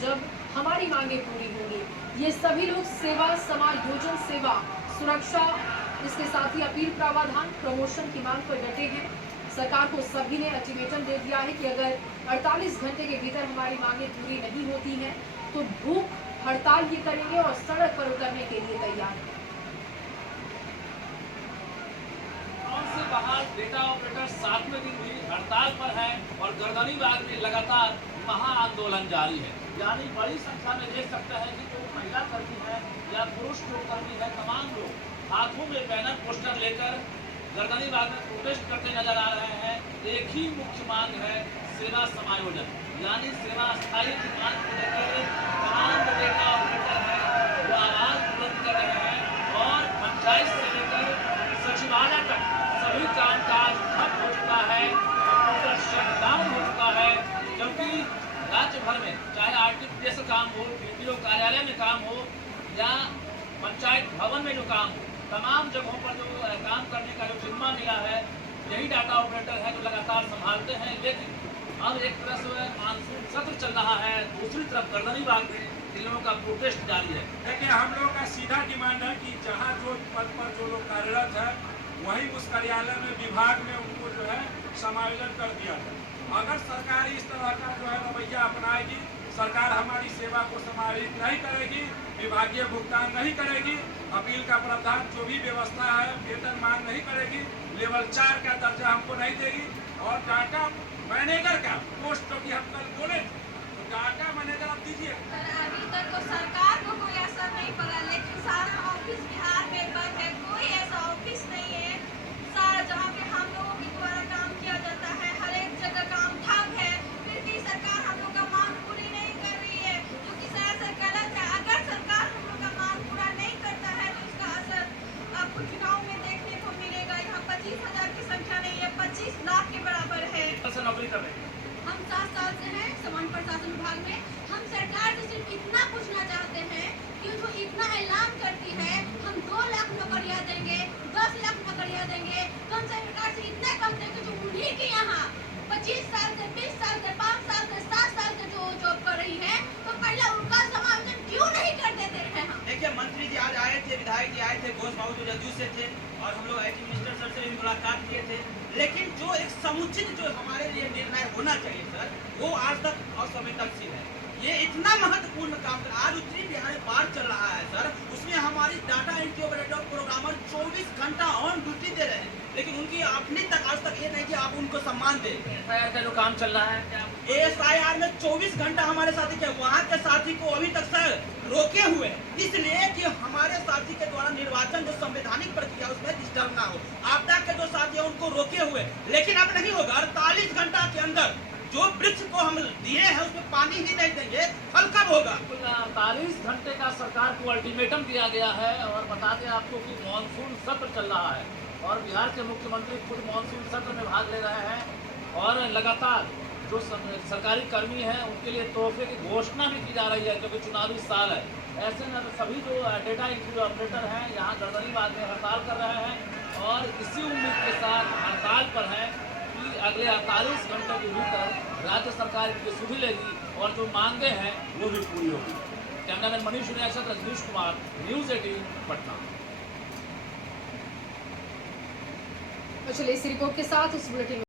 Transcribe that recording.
जब हमारी मांगे पूरी होंगी। ये सभी लोग सेवा, समायोजन सेवा, सुरक्षा, इसके साथ ही अपील प्रावधान, प्रमोशन की मांग पर डटे हैं। सरकार को सभी ने अल्टीमेटम दे दिया है कि अगर 48 घंटे के भीतर हमारी मांगे पूरी नहीं होती हैं तो भूख हड़ताल ये करेंगे और सड़क पर उतरने के लिए तैयार हैं। से बाहर डेटा ऑपरेटर 7वें दिन भी हड़ताल पर है और गर्दनीबाग में लगातार महा आंदोलन जारी है। यानी बड़ी संख्या में देख सकते हैं कि जो महिला कर्मी है या पुरुष जो कर्मी है, तमाम लोग हाथों में बैनर पोस्टर लेकर गर्दनीबाग में प्रोटेस्ट करते नजर आ रहे हैं। एक ही मुख्य मांग है, सेवा समायोजन, यानी सेवा स्थायी की मांग को लेकर तमाम जो डेटा ऑपरेटर है वो आवाज बुलंद कर रहे हैं और पंचायत से लेकर सचिवालय तक सभी कामकाज ठप हो चुका है, कंप्यूटर शटडाउन हो चुका है। क्योंकि राज्य भर में चाहे आरटीपीएस काम हो, बीडीओ कार्यालय में काम हो या पंचायत भवन में जो काम हो, तमाम जगहों पर जो काम करने का जो जिम्मा मिला है यही डाटा ऑपरेटर है जो लगातार संभालते हैं। लेकिन अब एक तरह से मानसून सत्र चल रहा है, दूसरी तरफ गर्दनीबाग में इन लोगों का प्रोटेस्ट जारी है। देखिए, हम लोगों का सीधा डिमांड है कि जहाँ जो पद पर जो लोग कार्यरत है वही उस कार्यालय में, विभाग में उनको जो है समायोजन कर दिया जाए। अगर सरकार इस तरह का जो है रवैया अपनाएगी, सरकार हमारी सेवा को समायोजित नहीं करेगी, विभागीय भुगतान नहीं करेगी, अपील का प्रावधान जो भी व्यवस्था है, वेतन मांग नहीं करेगी, लेवल 4 का दर्जा हमको नहीं देगी और डाटा मैनेजर का पोस्ट जो कि हम कल बोले तो डाटा मैनेजर आप दीजिए। अभी तक तो सरकार को कोई असर नहीं पड़ा, लेकिन सारा ऑफिस बिहार में बंद है। कोई ऐसा ऑफिस नहीं है सारा जहाँ पे हम लोगों के द्वारा काम किया जाता है। हर एक जगह काम ठप है, फिर भी सरकार हम लोग का मांग पूरी नहीं कर रही है, जो कि सरासर गलत है। अगर सरकार हम लोग का मांग पूरा नहीं करता है तो इसका असर आपको चुनाव में देखने को मिलेगा। यहाँ 25,000 की संख्या नहीं है, 25 लाख के बराबर है। नौकरी कर रहे हैं। हम 7 साल से हैं सामान्य प्रशासन विभाग में। हम सरकार से सिर्फ इतना पूछना चाहते हैं कि जो इतना ऐलान करती है हम 2 लाख नौकरियां देंगे, 10 लाख नौकरियां देंगे, कम से सरकार से इतना कम देंगे जो उन्हीं के यहाँ 25 साल से 20 साल से 5 साल से 7 साल से जो जॉब कर रही है, तो पहले उनका समायोजन क्यों नहीं कर देते रहे हम? देखिए, मंत्री जी आज आए थे, विधायक जी आए थे, घोष बाबू जो जदयू से थे और हम लोग आईटी मिनिस्टर सर से भी मुलाकात किए थे। लेकिन जो एक समुचित जो हमारे लिए निर्णय होना चाहिए सर, वो आज तक असंवेदनशील है। ये इतना महत्वपूर्ण काम आज उत्तरी बिहार में बाढ़ चल रहा है सर, उसमें हमारी डाटा एंट्री ऑपरेटर प्रोग्रामर 24 घंटा ऑन ड्यूटी दे रहे हैं, लेकिन उनकी अपनी तक आज तक ये नहीं कि आप उनको सम्मान दें। एफआईआर का जो काम चल रहा है, एसआईआर में 24 घंटा हमारे साथी के वहाँ के साथी को अभी तक सर रोके हुए, इसलिए कि हमारे साथी के द्वारा निर्वाचन जो संवैधानिक प्रक्रिया उसमें डिस्टर्ब ना हो। आपदा के जो साथी है उनको रोके हुए, लेकिन अब नहीं होगा। 48 घंटा के अंदर जो वृक्ष को हम दिए हैं उसमें पानी ही नहीं देंगे, फल कब होगा? 48 घंटे का सरकार को अल्टीमेटम दिया गया है। और बता दें आपको कि मानसून सत्र चल रहा है और बिहार के मुख्यमंत्री खुद मानसून सत्र में भाग ले रहे हैं और लगातार जो सरकारी कर्मी हैं उनके लिए तोहफे की घोषणा भी की जा रही है, क्योंकि चुनावी साल है। ऐसे में सभी जो डेटा एंट्री ऑपरेटर हैं यहाँ गर्दनीबाग में हड़ताल कर रहे हैं और इसी उम्मीद के साथ हड़ताल पर हैं कि अगले 48 घंटे के भीतर राज्य सरकार इनकी सुधि लेगी और जो मांगे हैं वो भी पूरी होगी। कैमरामैन मनीष के साथ रजनीश कुमार, न्यूज़ 18 पटना। चलिए इस रिपोर्ट के साथ उस बुलेटिन